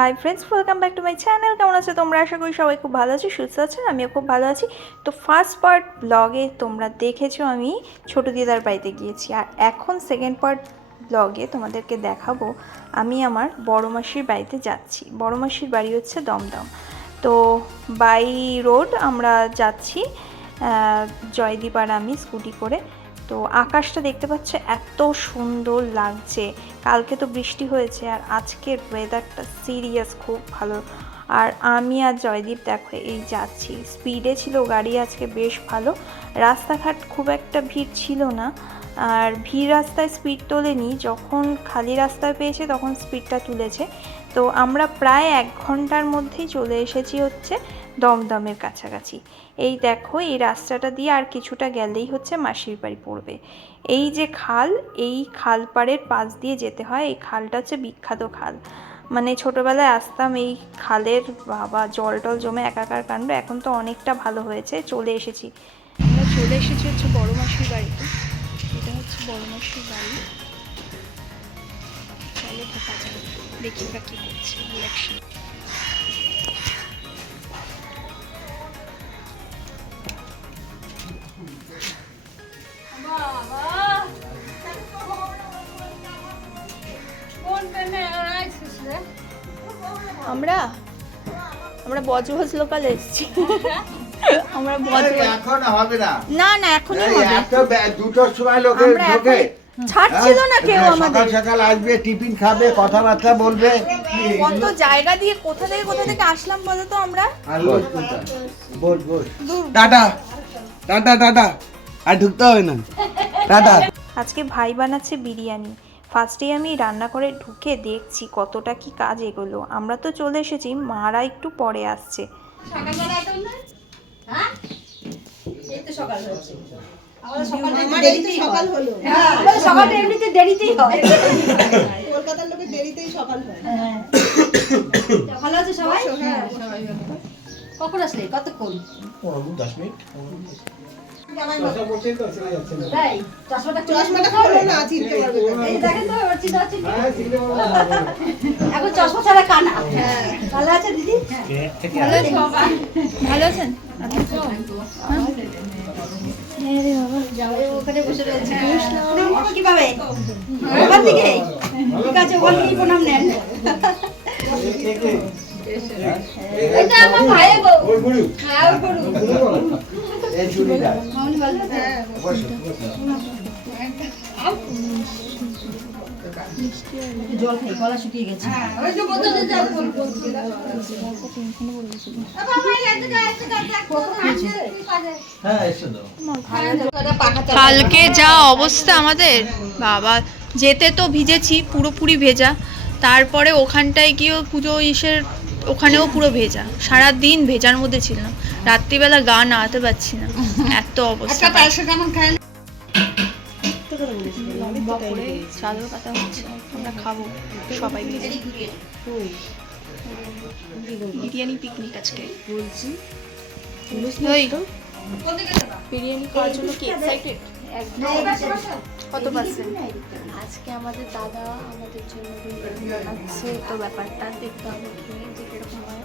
Hi friends welcome back to my channel কেমন আছে তোমরা? আশা করি সবাই খুব ভালো আছি, সুস্থ আছেন আমিও খুব ভালো আছি। তো ফার্স্ট পার্ট ব্লগে তোমরা দেখেছ আমি ছোটো দিদার বাড়িতে গিয়েছি। আর এখন সেকেন্ড পার্ট ব্লগে তোমাদেরকে দেখাবো আমি আমার বড় মাসির বাড়িতে যাচ্ছি। বড় মাসির বাড়ি হচ্ছে দমদম। তো বাই রোড আমরা যাচ্ছি জয়দীপ আমি স্কুটি করে। তো আকাশটা দেখতে পাচ্ছ এত সুন্দর লাগছে। কালকে তো বৃষ্টি হয়েছে আর আজকের ওয়েদারটা সিরিয়াস খুব ভালো। আর আমি আর জয়দীপ দেখো এই যাচ্ছি। স্পিডে ছিল গাড়ি আজকে বেশ ভালো। রাস্তাঘাট খুব একটা ভিড় ছিল না। আর ভিড় রাস্তায় স্পিড তোলেনি। যখন খালি রাস্তায় পেয়েছে তখন স্পিডটা তুলেছে। তো আমরা প্রায় এক ঘণ্টার মধ্যেই চলে এসেছি হচ্ছে দমদমের কাছাকাছি। এই দেখো, এই রাস্তাটা দিয়ে আর কিছুটা গেলেই হচ্ছে মাসির বাড়ি পড়বে। এই যে খাল, এই খাল পাড়ের পাশ দিয়ে যেতে হয়। এই খালটা হচ্ছে বিখ্যাত খাল। মানে ছোটোবেলায় আসতাম এই খালের বাবা, জল টল জমে একাকার কাণ্ড। এখন তো অনেকটা ভালো হয়েছে, চলে এসেছি। আমরা চলে এসেছি হচ্ছে বড় মাসির বাড়িতে। এটা হচ্ছে বড় মাসির বাড়ি। চলো দেখি ওরা কী আমরা? আমরা বজবজ লোকাল এসেছি। আমরা বজবজ। এখন হবে না। না না এখনই হবে। দুটোর সময় লোকে ঢোকে। ছাড়ছিল না কেউ হ্যাঁ, আমাদের। সকাল সকাল আসবে টিফিন খাবে কথাবার্তা বলবে। কত জায়গা দিয়ে কোথা থেকে কোথা থেকে আসলাম বলো তো আমরা? বল বল টাটা টাটা টাটা আর ঢুকতে হবে না। টাটা আজকে ভাই বানাচ্ছে বিরিয়ানি। ফার্স্টেই আমি রান্না করে ঢুকে দেখছি কতটা কি কাজ এগোলো। আমরা তো চলে এসেছি মারা একটু পরে আসছে। সকালটা এমনিতে দেরিতেই হয়। কলকাতার লোকের দেরিতেই সকাল হয়। ভালো আছে সবাই? কখন আসলে? কতক্ষণ? তাই চশমাটা চশমাটা খোলো না চিনতে পারবে না। এই দেখেন তো এবার চিন্তা হচ্ছে এখন চশমা ছাড়া কানা। ভালো আছে দিদি? ভালো আছেন ওখানে বসে রয়েছে। কীভাবে? ওখান থেকে? ঠিক আছে ওখান থেকে প্রণাম নেন। জল খাই গলা শুকিয়ে গেছে কালকে যা অবস্থা আমাদের, বাবা, যেতে তো ভিজেছি, পুরোপুরি ভেজা। তারপরে ওখানটায় গিয়েও পুজো ইসের ওখানেও পুরো ভেজা। সারা দিন ভেজার মধ্যে ছিলাম। রাত্রিবেলা গা নাড়াতে পারছি না। এত অবস্থা। করে চাদর কাটা হচ্ছে। আমরা খাব সবাই মিলে। বিরিয়ানি পিকনিক আজকে। বলছি। বিরিয়ানি খাওয়ার জন্য কি এক্সাইটেড কত পার্সেন্ট আজকে আমাদের দাদা আমাদের জন্য বানাচ্ছে তো ব্যাপারটা দেখতে হবে খেয়ে যে কীরকম হয়।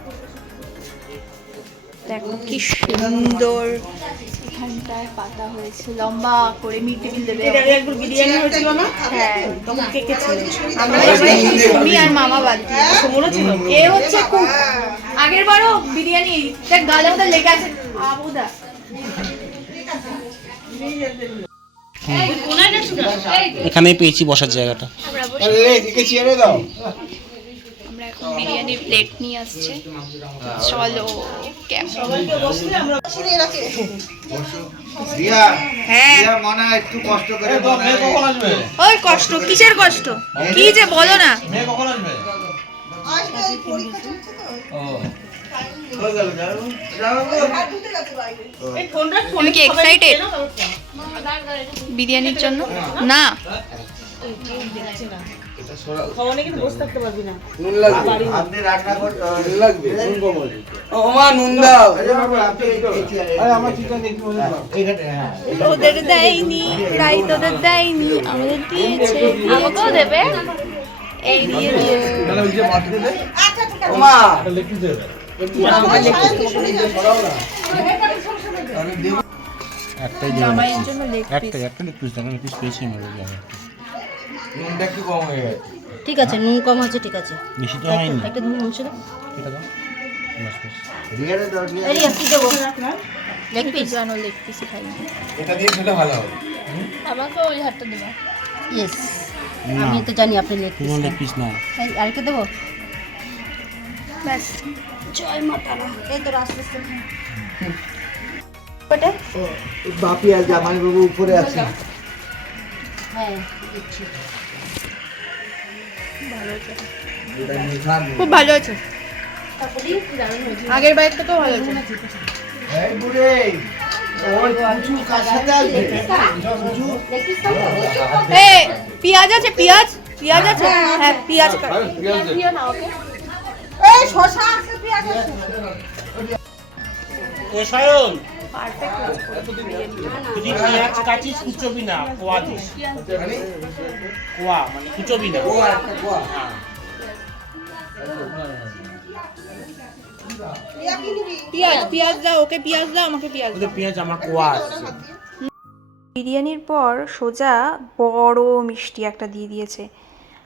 দেখো কি সুন্দর। এখানটায় পাতা হয়েছে লম্বা করে মিড দেবে। বিরিয়ানি হয়েছিল না? হ্যাঁ তখন কে কে ছিল আমরা সবাই আর মামা বাদ দিয়ে। ছিল? এ হচ্ছে কুক আগের বারও বিরিয়ানি দেখ গালে লেগে আছে। আবুদা এখানেই পেয়েছি বসার জায়গাটা। আমরা এখন বিরিয়ানির প্লেট নিয়ে আসছে। চলো কেমন? শুনে রাখে রিয়া হ্যাঁ রিয়া মনে হয় একটু কষ্ট করে ওই কষ্ট কিসের কষ্ট কি যে বলো না তুমি কি এক্সাইটেড বিরিয়ানির জন্য? না। হ্যাঁ ওদের দেয়নি তাই তোদের দেয়নি আমাদের দিয়েছে। আমাকেও দেবে। এই দিয়ে দিয়েছে আচ্ছা ওমা একটাই দেবো জন্য লেগ একটাই একটা লেগ পিস লেগ পিস পেয়েছি আমি নুনটা একটু কম হয়ে গেছে। ঠিক আছে নুন কম হচ্ছে ঠিক আছে। বেশি তো হয়নি। একটা নুন দেবো। লেগ পিস জানো লেগ পিসই খাই। এটা দিয়ে খেলে ভালো হবে। আমাকে ওই হাতটা দেবো। ইয়েস আমি তো জানি আপনি লেগ পিস লেগ পিস না। আরেকটা দেবো? ব্যাস। জয় মাতা এই তো রাস্তা ওটা বাপি আর জামাই বাবু উপরে আছে। হ্যাঁ দিচ্ছি। খুব ভালো আছে। আগের বাইক থেকেও ভালো আছে। পেঁয়াজ আছে পেঁয়াজ পেঁয়াজ আছে। হ্যাঁ পেঁয়াজ কাট। এই শশা আছে পেঁয়াজ আছে এ সায়ন তুই পেঁয়াজ কাটিস কুচবি না? কোয়া দিস। কোয়া মানে কুচবি না? ও একটা কোয়া। রিয়া কি নিবি? পেঁয়াজ পেঁয়াজ দাও ওকে পেঁয়াজ দাও আমাকে পেঁয়াজ পেঁয়াজ আমার কোয়া আসছে বিরিয়ানির পর সোজা বড় মিষ্টি একটা দিয়ে দিয়েছে।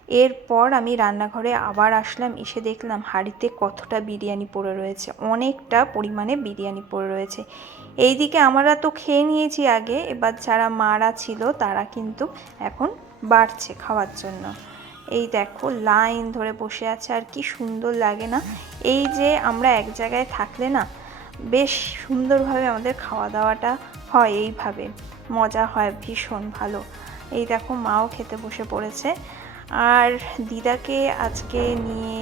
এরপর আমি রান্নাঘরে আবার আসলাম, এসে দেখলাম হাঁড়িতে কতটা বিরিয়ানি পড়ে রয়েছে, অনেকটা পরিমাণে বিরিয়ানি পড়ে রয়েছে। এইদিকে আমরা তো খেয়ে নিয়েছি আগে, এবার যারা মারা ছিল তারা কিন্তু এখন বাড়ছে খাওয়ার জন্য। এই দেখো, লাইন ধরে বসে আছে, আর কি সুন্দর লাগে না? এই যে আমরা এক জায়গায় থাকলে না, বেশ সুন্দরভাবে আমাদের খাওয়া দাওয়াটা হয় এইভাবে। মজা হয়, ভীষণ ভালো। এই দেখো, মাও খেতে বসে পড়েছে। আর দিদাকে আজকে নিয়ে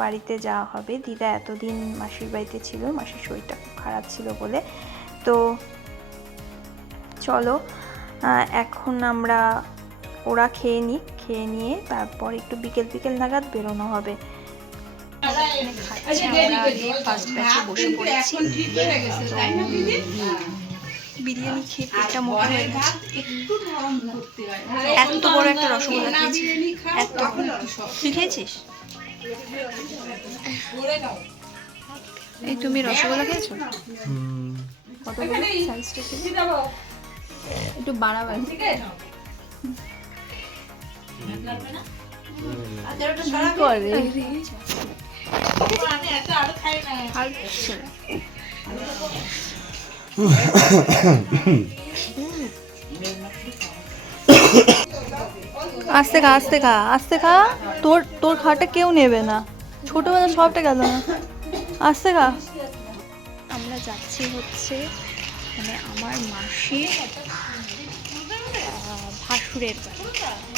বাড়িতে যাওয়া হবে। দিদা এতদিন মাসির বাড়িতে ছিল মাসির শরীরটা খুব খারাপ ছিল বলে। তো চলো এখন আমরা ওরা খেয়ে নিই খেয়ে নিয়ে তারপর একটু বিকেল বিকেল নাগাদ বেরোনো হবে। ফার্স্ট ব্যাচে বসে পড়েছি। বিরিয়ানি খেয়ে পেটটা মোটা হয়ে গেছে। এত বড় একটা রসগোল্লা খেয়েছি এত তুই খেয়েছিস? এই তুমি রসগোল্লা খেয়েছো? কত বড় সাইজটা ছিল একটু বাড়াবার করে? আর ছেড়ে। আস্তে খা আস্তে খা আস্তে খা তোর তোর খাটা কেউ নেবে না। ছোটবেলা সবটা গেল না। আস্তে খা আমরা যাচ্ছি হচ্ছে মানে আমার আহ, ভাসুরের বাড়ি।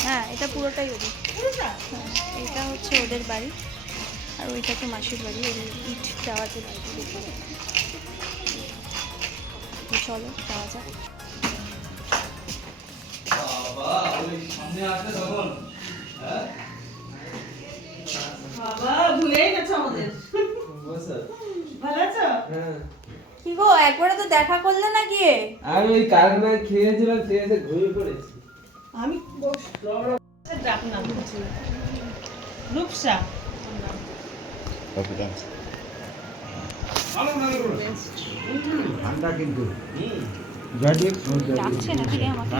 হ্যাঁ এটা পুরোটাই ওদের। হ্যাঁ, এটা হচ্ছে ওদের বাড়ি। আর ওইটা তো মাসির বাড়ি ইট দেওয়াতে বাড়ি চলো যাওয়া যাক। কি গো একবারে তো দেখা করলে না গিয়ে? আমি ওই কারখানায় খেয়েছিলাম খেয়ে এসে ঘুমিয়ে পড়েছি। আমি ডাক নাম রূপসা। নাকি রে আমাকে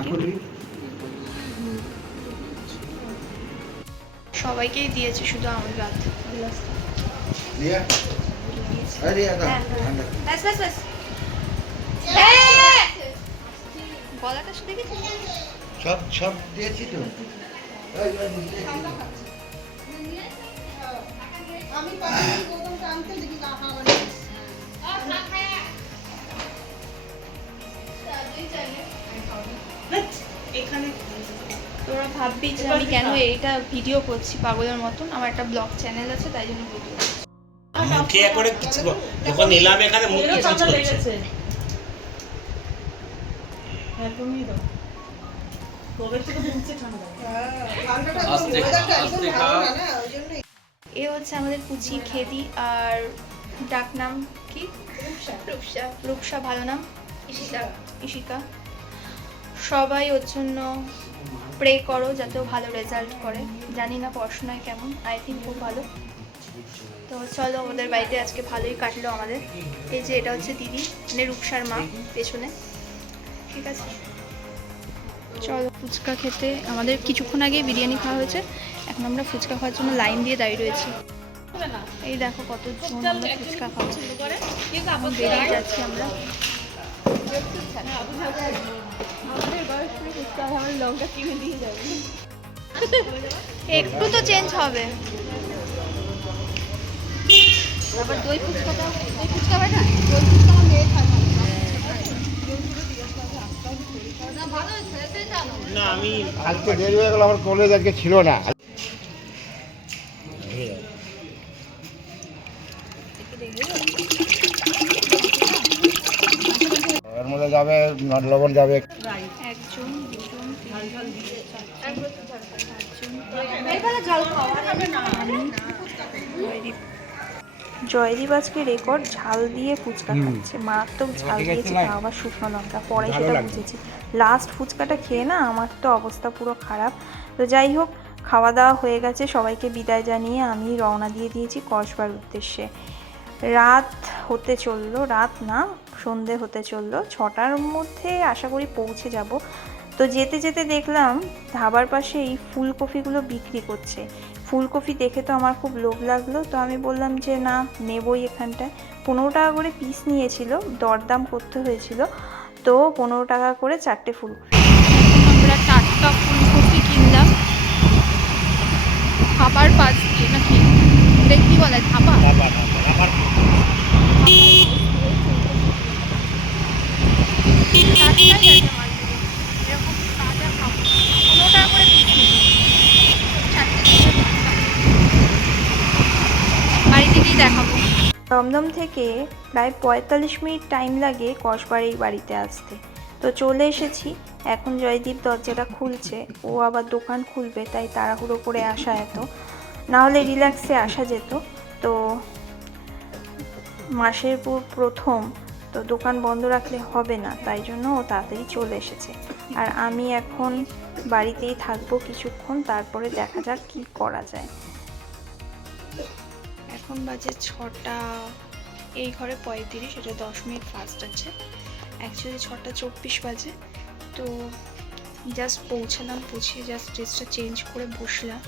সবাইকেই দিয়েছে শুধু আমি বাদ। ঠান্ডা। ব্যাস ব্যাস গলাটা শুধু সব সব দিয়েছি তো। আমি বোতলটা আনতে দেখি এখানে তোরা ভাববি যে আমি কেন এইটা ভিডিও করছি পাগলের মতন। আমার একটা ব্লগ চ্যানেল আছে তাই জন্য ভিডিও করছি। মুখে করে কিছু যখন এলাম এখানে মুখ কিছু করছে লেগেছে। হ্যাঁ দাও কবে থেকে ভুগছে ঠান্ডা? ঠান্ডাটা ওয়েদারটা একদম ভালো না না ওই জন্যই এ হচ্ছে আমাদের কুচি খেদি আর ডাক নাম কি? রূপসা। রূপসা রূপসা ভালো নাম। ইশিকা ইশিকা সবাই ওর জন্য প্রে করো যাতে ও ভালো রেজাল্ট করে জানি না পড়াশোনায় কেমন আই থিঙ্ক খুব ভালো তো চলো আমাদের বাড়িতে আজকে ভালোই কাটলো আমাদের এই যে এটা হচ্ছে দিদি মানে রূপসার মা পেছনে ঠিক আছে চলো ফুচকা খেতে আমাদের কিছুক্ষণ আগে বিরিয়ানি খাওয়া হয়েছে এখন আমরা ফুচকা খাওয়ার জন্য লাইন দিয়ে দাঁড়িয়ে রয়েছি এই দেখো কত ফুচকা খাওয়া যাচ্ছি আমরা একটু তো চেঞ্জ হবে। আবার দই ফুচকাটা দই ফুচকা হয় না? দই ফুচকা আমার মেয়ে খায়। আমি আজকে দেরি হয়ে গেল আমার কলেজ আজকে ছিল না এর মধ্যে যাবে নট লবণ যাবে। একজন দুজন তিনজন জয়দীপ আজকে রেকর্ড ঝাল দিয়ে ফুচকা খাচ্ছে। মারাত্মক ঝাল দিয়েছে আবার শুকনো লঙ্কা। পরে সেটা বুঝেছি। লাস্ট ফুচকাটা খেয়ে না আমার তো অবস্থা পুরো খারাপ। তো যাই হোক খাওয়া দাওয়া হয়ে গেছে। সবাইকে বিদায় জানিয়ে আমি রওনা দিয়ে দিয়েছি কসবার উদ্দেশ্যে। রাত হতে চলল রাত না সন্ধে হতে চলল। ছটার মধ্যে আশা করি পৌঁছে যাব। তো যেতে যেতে দেখলাম ধাবার পাশে এই ফুলকপিগুলো বিক্রি করছে। ফুলকপি দেখে তো আমার খুব লোভ লাগল। তো আমি বললাম যে না নেবই এখানটায়। পনেরো টাকা করে পিস নিয়েছিল দরদাম করতে হয়েছিল। তো পনেরো টাকা করে চারটে ফুলকপি। আমরা টাটকা ফুলকপি কিনলাম। খাবার পাশ দিয়ে নাকি? দেখি বলে ধাবা। দমদম থেকে প্রায় পঁয়তাল্লিশ মিনিট টাইম লাগে কসবার এই বাড়িতে আসতে। তো চলে এসেছি, এখন জয়দীপ দরজাটা খুলছে, ও আবার দোকান খুলবে, তাই তাড়াহুড়ো করে আসা এত। না হলে রিল্যাক্সে আসা যেত। তো মাসের পর প্রথম তো দোকান বন্ধ রাখলে হবে না, তাই জন্য ও তাড়াতাড়ি চলে এসেছে। আর আমি এখন বাড়িতেই থাকব কিছুক্ষণ, তারপরে দেখা যাক কি করা যায়। এখন বাজে ছটা, এই ঘরে পঁয়ত্রিশ, এটা দশ মিনিট ফাস্ট আছে। অ্যাকচুয়ালি ছটা চব্বিশ বাজে, তো জাস্ট পৌঁছালাম পৌঁছে জাস্ট ড্রেসটা চেঞ্জ করে বসলাম।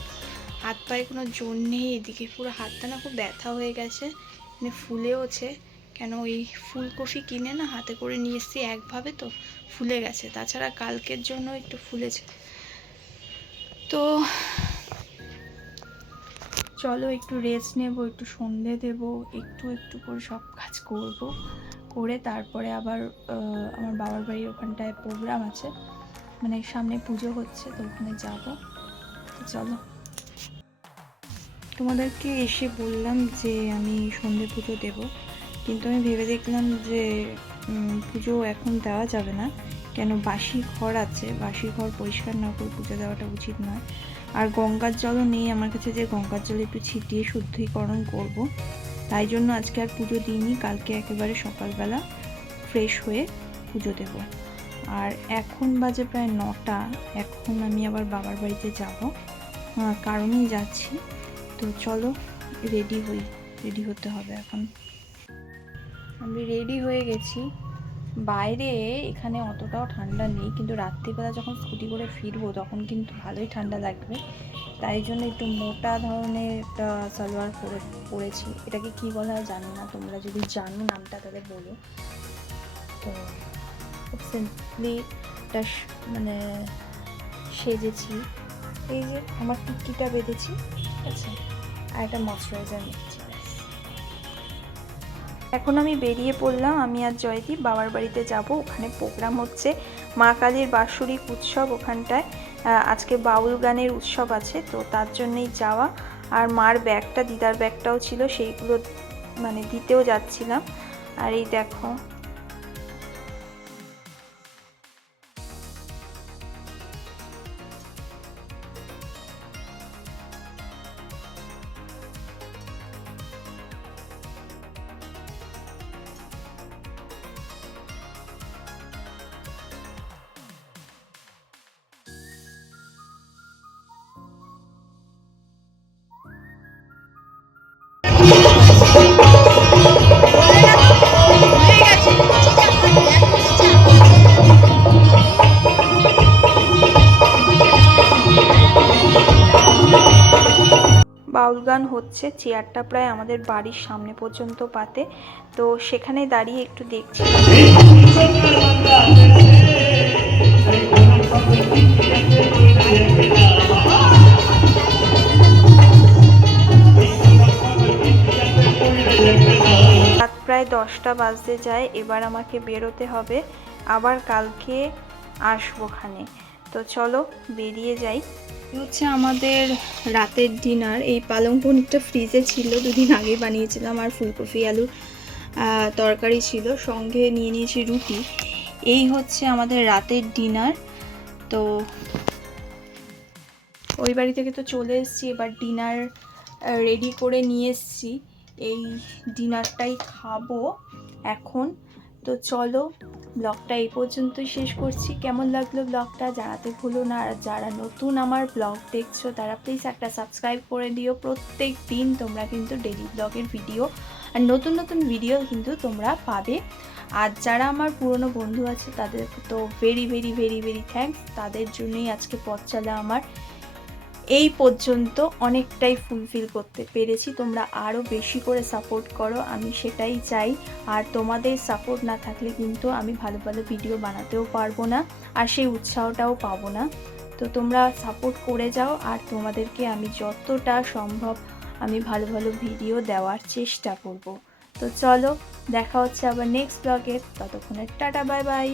হাত পায়ে কোনো জোর নেই, এদিকে পুরো হাতটা না খুব ব্যথা হয়ে গেছে মানে ফুলেওছে। কেন ওই ফুলকপি কিনে না হাতে করে নিয়ে এসেছি একভাবে তো ফুলে গেছে। তাছাড়া কালকের জন্য একটু ফুলেছে। তো চলো একটু রেস্ট নেব, একটু সন্ধে দেব, একটু একটু করে সব কাজ করব। করে তারপরে আবার আমার বাবার বাড়ির ওখানটায় প্রোগ্রাম আছে। মানে সামনে পুজো হচ্ছে, তো ওখানে যাব। তো চলো। তোমাদেরকে এসে বললাম যে আমি সন্ধে পুজো দেব। কিন্তু আমি ভেবে দেখলাম যে পুজো এখন দেওয়া যাবে না। কেন বাসি ঘর আছে, বাসি ঘর পরিষ্কার না করে পুজো দেওয়াটা উচিত নয়। আর গঙ্গার জলও নেই, আমার কাছে যে গঙ্গার জল একটু ছিটিয়ে শুদ্ধিকরণ করব। তাই জন্য আজকে আর পুজো দিইনি, কালকে একেবারে সকালবেলা ফ্রেশ হয়ে পুজো দেব। আর এখন বাজে প্রায় নটা, এখন আমি আবার বাবার বাড়িতে যাব। কারণেই যাচ্ছি। তো চলো রেডি হই রেডি হতে হবে এখন। আমি রেডি হয়ে গেছি। বাইরে এখানে অতটাও ঠান্ডা নেই, কিন্তু রাত্রিবেলা যখন স্কুটি করে ফিরবো তখন কিন্তু ভালোই ঠান্ডা লাগবে। তাই জন্য একটু মোটা ধরনের একটা সালোয়ার পরে, পরেছি। এটাকে কি বলা হয় জানি না, তোমরা যদি জানো নামটা তাহলে বলো। তো খুব সিম্পলি একটা মানে সেজেছি। এই যে আমার টিকিটা বেঁধেছি, ঠিক আছে? আর একটা ময়শ্চারাইজার নিচ্ছি। এখন আমি বেরিয়ে পড়লাম, আমি আর জয়দীপ বাবার বাড়িতে যাব। ওখানে প্রোগ্রাম হচ্ছে, মা কালীর বাৎসরিক উৎসব ওখানটায়। আজকে বাউল গানের উৎসব আছে, তো তার জন্যই যাওয়া। আর মার ব্যাগটা, দিদার ব্যাগটাও ছিল, সেইগুলো মানে দিতেও যাচ্ছিলাম। আর এই দেখো হচ্ছে, চেয়ারটা প্রায় আমাদের বাড়ির সামনে পর্যন্ত পাতে। তো সেখানে দাঁড়িয়ে একটু দেখছি। প্রায় দশটা বাজতে যায়, এবার আমাকে বেরোতে হবে। আবার কালকে আসব খানে তো চলো বেরিয়ে যাই। হচ্ছে আমাদের রাতের ডিনার এই পালং পনিরটা ফ্রিজে ছিল, দুদিন আগে বানিয়েছিলাম, আর ফুলকপি আলুর তরকারি ছিল। সঙ্গে নিয়ে নিয়েছি রুটি। এই হচ্ছে আমাদের রাতের ডিনার তো ওই বাড়ি থেকে তো চলে এসেছি, এবার ডিনার রেডি করে নিয়ে এসেছি। এই ডিনারটাই খাব এখন। তো চলো, ব্লগটা এই পর্যন্তই শেষ করছি। কেমন লাগল ব্লগটা জানাতে ভুলো না। আর যারা নতুন আমার ব্লগ দেখছ, তারা প্লিজ একটা সাবস্ক্রাইব করে দিও। প্রত্যেক দিন তোমরা কিন্তু ডেলি ব্লগের ভিডিও আর নতুন নতুন ভিডিও কিন্তু তোমরা পাবে। আর যারা আমার পুরনো বন্ধু আছে, তাদের তো very very very very thanks তাদের জন্যই আজকে পথ চলা আমার। এই পর্যন্ত অনেকটাই ফুলফিল করতে পেরেছি। তোমরা আরও বেশি করে সাপোর্ট করো, আমি সেটাই চাই। আর তোমাদের সাপোর্ট না থাকলে কিন্তু আমি ভালো ভালো ভিডিও বানাতেও পারব না, আর সেই উৎসাহটাও পাবো না। তো তোমরা সাপোর্ট করে যাও, আর তোমাদেরকে আমি যতটা সম্ভব আমি ভালো ভালো ভিডিও দেওয়ার চেষ্টা করব। তো চলো, দেখা হচ্ছে আবার নেক্সট ব্লগে ততক্ষণে টাটা বাই বাই